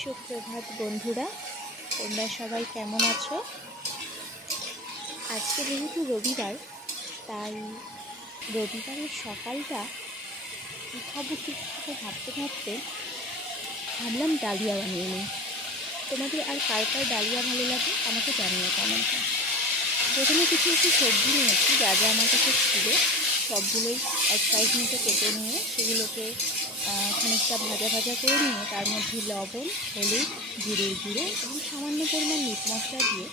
সুপ্রভাত বন্ধুরা, তোমরা সবাই কেমন আছো? আজকে যেহেতু রবিবার, তাই রবিবারের সকালটা কী খাবো ভাবতে ভাবতে ভাবলাম ডালিয়া বানিয়ে নিই। তোমাদের আর কার কার ডালিয়া ভালো লাগে আমাকে জানিও কমেন্টে। প্রথমে কিছু সবজি নিয়েছি, যা যা আমার কাছে ছিল সবগুলোই এক সাইজ মতো কেটে নিয়ে সেগুলোকে খানিকটা ভাজা ভাজা করে নিয়ে তার মধ্যে লবণ, হলুদ, জিরের গুঁড়ো এবং সামান্য পরিমাণ মিট মশলা দিয়ে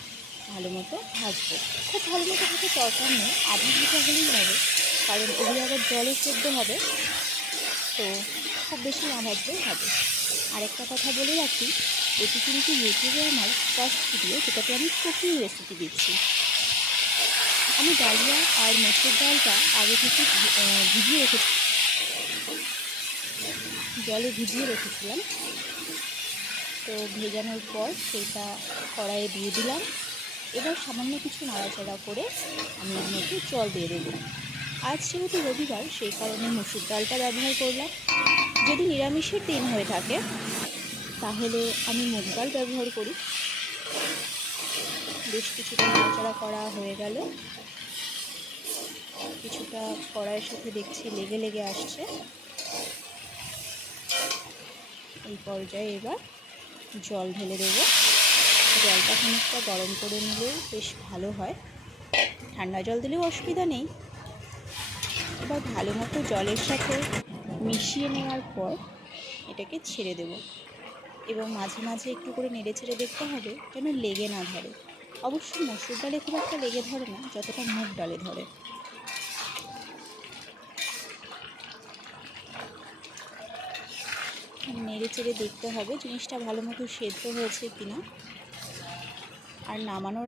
ভালো মতো ভাজবো। খুব ভালো মতো ভাজার দরকার নেই, আধা ভাজা হলেই হবে, কারণ এগুলো আবার জলে সেদ্ধ হবে, তো খুব বেশি না ভাজলেই হবে। আরেকটা কথা বলে রাখি, এটি কিন্তু ইউটিউবে আমার ফার্স্ট ভিডিও, যেটাতে আমি কুকিং রেসিপি দিচ্ছি। আমি ডালিয়া আর মসুর ডালটা আগে থেকে ভিজিয়ে রেখেছি, জলে ভিজিয়ে রেখেছিলাম। তো ভেজানোর পর সেটা কড়াইয়ে দিয়ে দিলাম। এবার সামান্য কিছু নাড়াচাড়া করে আমি এর মধ্যে জল দিয়ে দেবো। আজ যেহেতু রবিবার, সেই কারণে মসুর ডালটা ব্যবহার করলাম। যদি নিরামিষের দিন হয়ে থাকে তাহলে আমি মুগ ডাল ব্যবহার করি। বেশ কিছুটা নাড়াচাড়া করা হয়ে গেল, কিছুটা কড়াইয়ের সাথে দেখছি লেগে লেগে আসছে। এই পর্যায়ে এবার জল ঢেলে দেবো। জলটা খানিকটা গরম করে নিলেও বেশ ভালো হয়, ঠান্ডা জল দিলেও অসুবিধা নেই। এবার ভালো মতো জলের সাথে মিশিয়ে নেওয়ার পর এটাকে ছেড়ে দেব এবং মাঝে মাঝে একটু করে নেড়ে ছেড়ে দেখতে হবে যেন লেগে না ধরে। অবশ্যই মসুর ডালে খুব একটা লেগে ধরে না, যতটা মুগ ডালে ধরে। নেড়ে চেড়ে দেখতে হবে জিনিসটা ভালো মতো সেদ্ধ হয়েছে কিনা। আর নামানোর